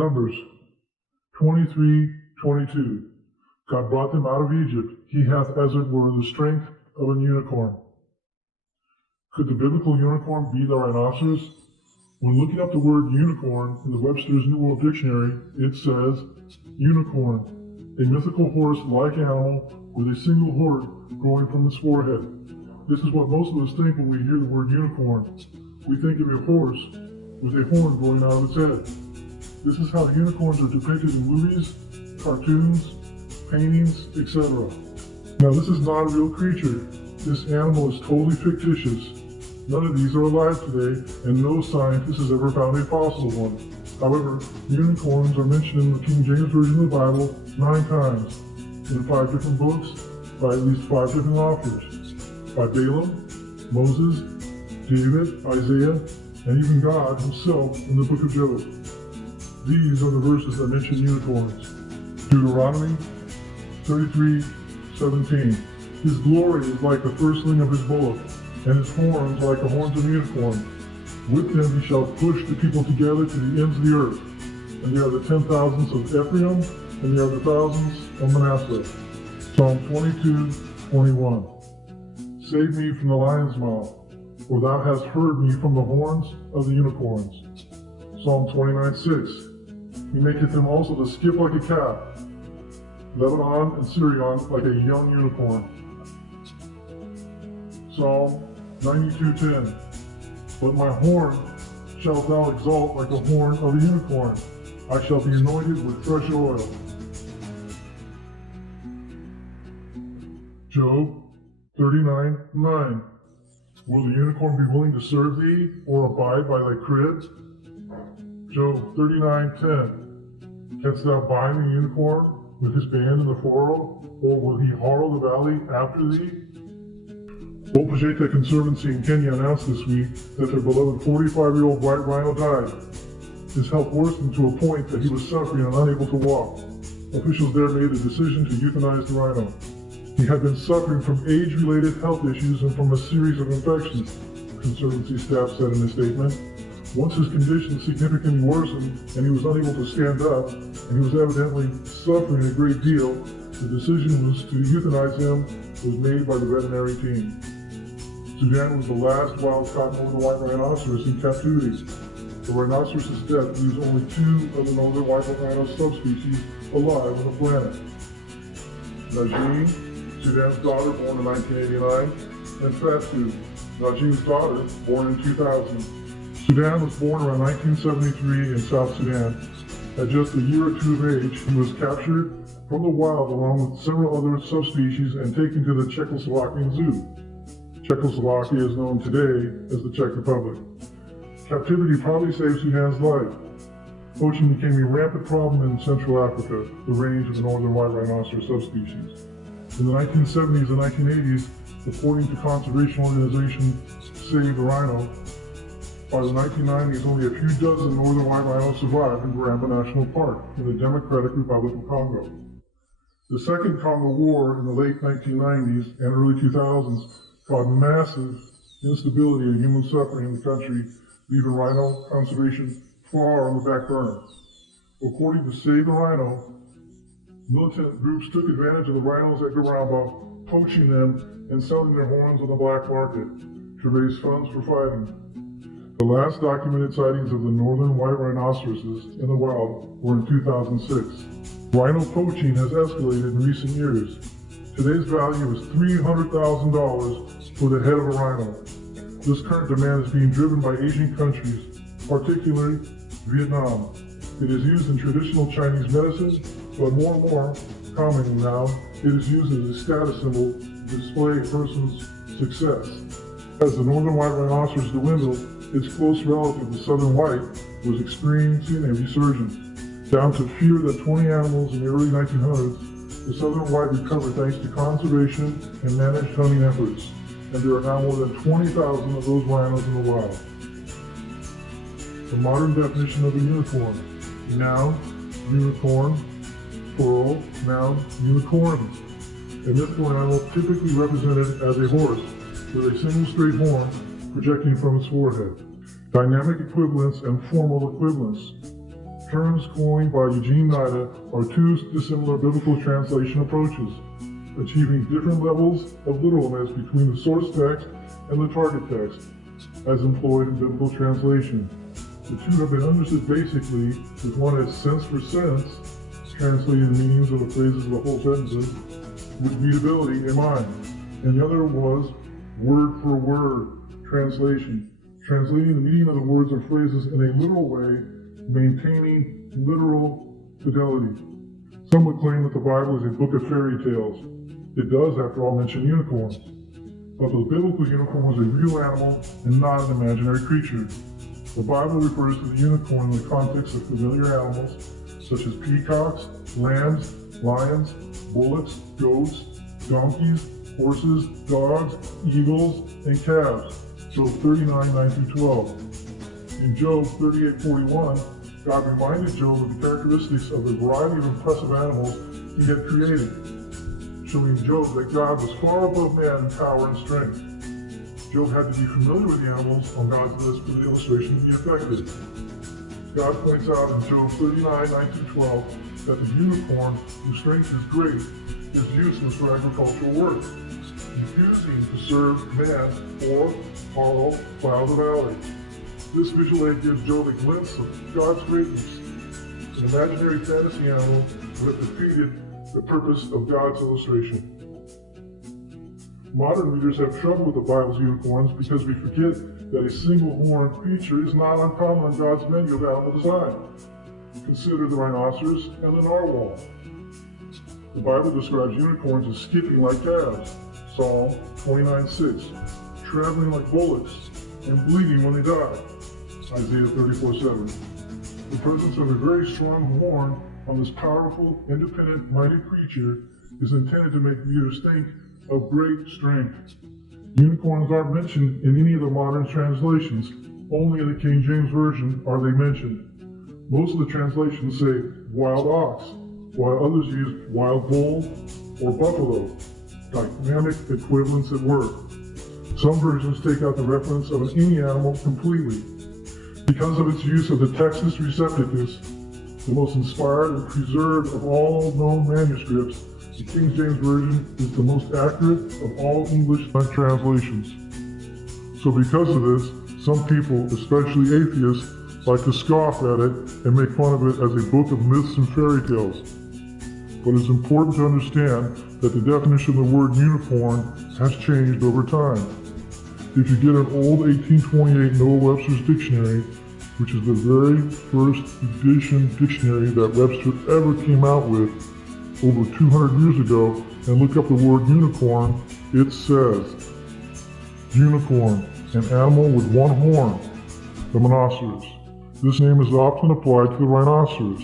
Numbers 23:22. God brought them out of Egypt. He hath, as it were, the strength of an unicorn. Could the biblical unicorn be the rhinoceros? When looking up the word unicorn in the Webster's New World Dictionary, it says, unicorn, a mythical horse-like animal with a single horn growing from its forehead. This is what most of us think when we hear the word unicorn. We think of a horse with a horn growing out of its head. This is how unicorns are depicted in movies, cartoons, paintings, etc. Now this is not a real creature. This animal is totally fictitious. None of these are alive today, and no scientist has ever found a fossil of one. However, unicorns are mentioned in the King James Version of the Bible 9 times, in 5 different books, by at least 5 different authors, by Balaam, Moses, David, Isaiah, and even God himself in the book of Job. These are the verses that mention unicorns. Deuteronomy 33:17. His glory is like the firstling of his bullock, and his horns like the horns of a unicorn. With them he shall push the people together to the ends of the earth. And they are the 10,000s of Ephraim, and they are the thousands of Manasseh. Psalm 22:21. Save me from the lion's mouth, for thou hast heard me from the horns of the unicorns. Psalm 29:6. He maketh them also to skip like a calf, Lebanon and Syrian like a young unicorn. Psalm 92:10. But my horn shalt thou exalt like the horn of a unicorn. I shall be anointed with fresh oil. Job 39:9. Will the unicorn be willing to serve thee, or abide by thy crib? Job 39:10. Canst thou bind the unicorn with his band in the furrow, or will he harrow the valley after thee? Wolpajete Conservancy in Kenya announced this week that their beloved 45-year-old white rhino died. His health worsened to a point that he was suffering and unable to walk. Officials there made the decision to euthanize the rhino. He had been suffering from age-related health issues and from a series of infections, Conservancy staff said in a statement. Once his condition significantly worsened and he was unable to stand up, and he was evidently suffering a great deal, the decision was to euthanize him was made by the veterinary team. Sudan was the last wild-caught northern white rhinoceros in captivity. The rhinoceros's death leaves only 2 of the northern white rhino subspecies alive on the planet. Najim, Sudan's daughter, born in 1989, and Fatu, Najim's daughter, born in 2000. Sudan was born around 1973 in South Sudan. At just a year or 2 of age, he was captured from the wild along with several other subspecies and taken to the Czechoslovakian Zoo. Czechoslovakia is known today as the Czech Republic. Captivity probably saved Sudan's life. Poaching became a rampant problem in Central Africa, the range of the northern white rhinoceros subspecies. In the 1970s and 1980s, according to conservation organization Save the Rhino, by the 1990s, only a few dozen northern white rhinos survived in Garamba National Park in the Democratic Republic of Congo. The Second Congo War in the late 1990s and early 2000s caused massive instability and human suffering in the country, leaving rhino conservation far on the back burner. According to Save the Rhino, militant groups took advantage of the rhinos at Garamba, poaching them and selling their horns on the black market to raise funds for fighting. The last documented sightings of the northern white rhinoceroses in the wild were in 2006. Rhino poaching has escalated in recent years. Today's value is $300,000 for the head of a rhino. This current demand is being driven by Asian countries, particularly Vietnam. It is used in traditional Chinese medicine, but more and more commonly now, it is used as a status symbol to display a person's success. As the northern white rhinoceros dwindled, its close relative, the southern white, was experiencing a resurgence. Down to fewer than 20 animals in the early 1900s, the southern white recovered thanks to conservation and managed hunting efforts, and there are now more than 20,000 of those rhinos in the wild. The modern definition of a unicorn: noun, unicorn, plural, noun, unicorn. A mythical animal typically represented as a horse with a single straight horn projecting from its forehead. Dynamic equivalence and formal equivalence. terms coined by Eugene Nida are two dissimilar biblical translation approaches, achieving different levels of literalness between the source text and the target text, as employed in biblical translation. The two have been understood basically, with one as sense for sense, translating the meanings of the phrases of the whole sentences, with readability in mind, and the other was word for word translation, translating the meaning of the words or phrases in a literal way, maintaining literal fidelity. Some would claim that the Bible is a book of fairy tales. It does, after all, mention unicorns. But the biblical unicorn was a real animal and not an imaginary creature. The Bible refers to the unicorn in the context of familiar animals, such as peacocks, lambs, lions, bullocks, goats, donkeys, horses, dogs, eagles, and calves. Job 39, 9-12. In Job 38:41, God reminded Job of the characteristics of the variety of impressive animals he had created, showing Job that God was far above man in power and strength. Job had to be familiar with the animals on God's list for the illustration to be effective. God points out in Job 39, 9-12, that the unicorn, whose strength is great, is useless for agricultural work, refusing to serve man or follow plow the valley. This visual aid gives Job a glimpse of God's greatness, an imaginary fantasy animal who had defeated the purpose of God's illustration. Modern readers have trouble with the Bible's unicorns because we forget that a single-horned creature is not uncommon on God's menu of animal design. Consider the rhinoceros and the narwhal. The Bible describes unicorns as skipping like calves, Psalm 29:6, traveling like bullocks, and bleeding when they die, Isaiah 34:7. The presence of a very strong horn on this powerful, independent-minded creature is intended to make readers think of great strength. Unicorns aren't mentioned in any of the modern translations. Only in the King James Version are they mentioned. Most of the translations say wild ox, while others use wild bull or buffalo, dynamic equivalents at work. Some versions take out the reference of any animal completely. Because of its use of the Textus Recepticus, the most inspired and preserved of all known manuscripts, the King James Version is the most accurate of all English translations. So because of this, some people, especially atheists, like to scoff at it and make fun of it as a book of myths and fairy tales. But it's important to understand that the definition of the word unicorn has changed over time. If you get an old 1828 Noah Webster's dictionary, which is the very first edition dictionary that Webster ever came out with over 200 years ago, and look up the word unicorn, it says, unicorn, an animal with one horn, the rhinoceros. This name is often applied to the rhinoceros.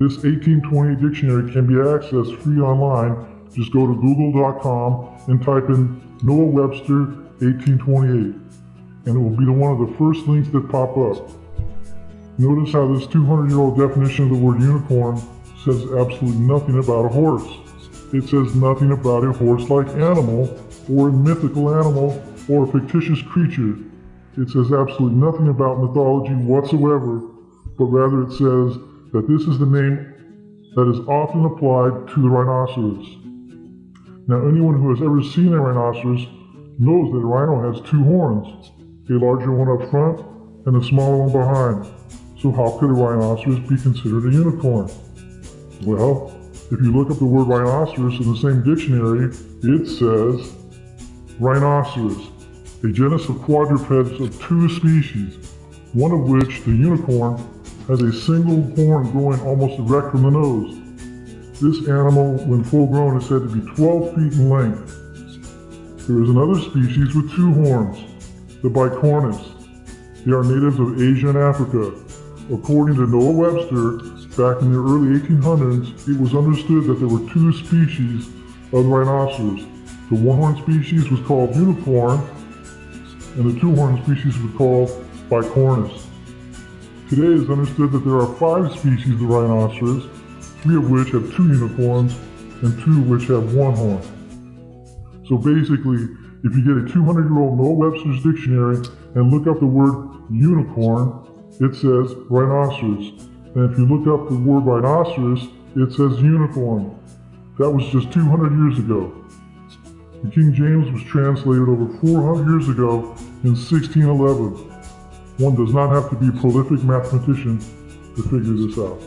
This 1828 dictionary can be accessed free online. Just go to google.com and type in Noah Webster 1828, and it will be one of the first links that pop up. Notice how this 200-year-old definition of the word unicorn says absolutely nothing about a horse. It says nothing about a horse-like animal, or a mythical animal, or a fictitious creature. It says absolutely nothing about mythology whatsoever, but rather it says that this is the name that is often applied to the rhinoceros. Now, anyone who has ever seen a rhinoceros knows that a rhino has two horns, a larger one up front and a smaller one behind. So how could a rhinoceros be considered a unicorn? Well, if you look up the word rhinoceros in the same dictionary, it says rhinoceros, a genus of quadrupeds of two species, one of which, the unicorn, has a single horn growing almost erect from the nose. This animal, when full grown, is said to be 12 feet in length. There is another species with two horns, the bicornis. They are natives of Asia and Africa. According to Noah Webster, back in the early 1800s, it was understood that there were two species of rhinoceros. The one-horned species was called unicorn, and the two-horned species was called bicornis. Today it is understood that there are 5 species of rhinoceros, 3 of which have 2 unicorns, and 2 of which have 1 horn. So basically, if you get a 200-year-old Noah Webster's dictionary and look up the word unicorn, it says rhinoceros. And if you look up the word rhinoceros, it says unicorn. That was just 200 years ago. The King James was translated over 400 years ago in 1611. One does not have to be a prolific mathematician to figure this out.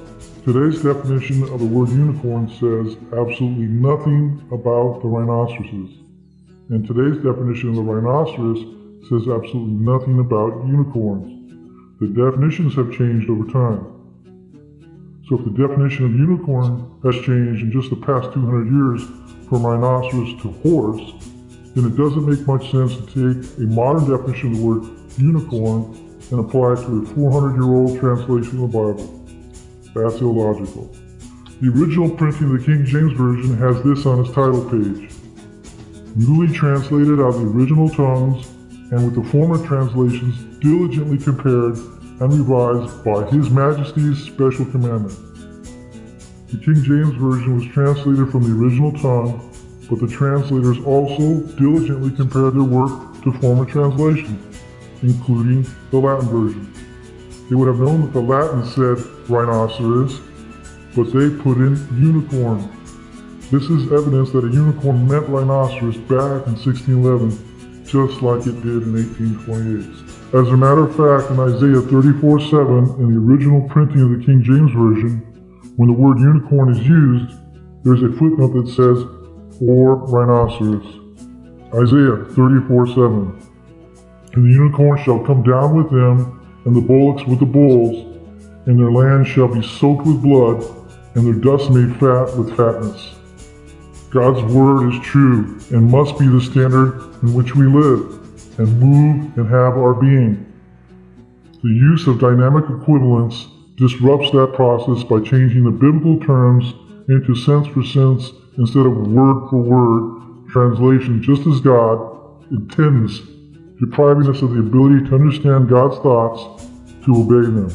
Today's definition of the word unicorn says absolutely nothing about the rhinoceroses. And today's definition of the rhinoceros says absolutely nothing about unicorns. The definitions have changed over time. So if the definition of unicorn has changed in just the past 200 years from rhinoceros to horse, then it doesn't make much sense to take a modern definition of the word unicorn and apply it to a 400-year-old translation of the Bible. That's illogical. The original printing of the King James Version has this on its title page: newly translated out of the original tongues and with the former translations diligently compared and revised by His Majesty's special commandment. The King James Version was translated from the original tongue, but the translators also diligently compared their work to former translations, including the Latin version. They would have known that the Latin said rhinoceros, but they put in unicorn. This is evidence that a unicorn meant rhinoceros back in 1611, just like it did in 1828. As a matter of fact, in Isaiah 34:7, in the original printing of the King James Version, when the word unicorn is used, there's a footnote that says, or rhinoceros. Isaiah 34:7. And the unicorn shall come down with them, and the bullocks with the bulls, and their land shall be soaked with blood, and their dust made fat with fatness. God's word is true and must be the standard in which we live and move and have our being. The use of dynamic equivalence disrupts that process by changing the biblical terms into sense for sense instead of word for word translation, just as God intends, depriving us of the ability to understand God's thoughts, to obey them.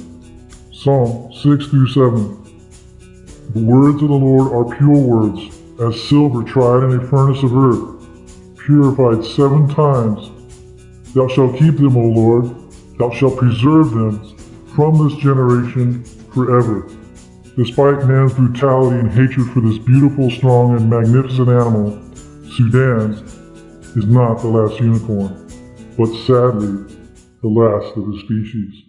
Psalm 6-7. The words of the Lord are pure words, as silver tried in a furnace of earth, purified 7 times. Thou shalt keep them, O Lord, thou shalt preserve them from this generation forever. Despite man's brutality and hatred for this beautiful, strong, and magnificent animal, Sudan is not the last unicorn, but sadly, the last of the species.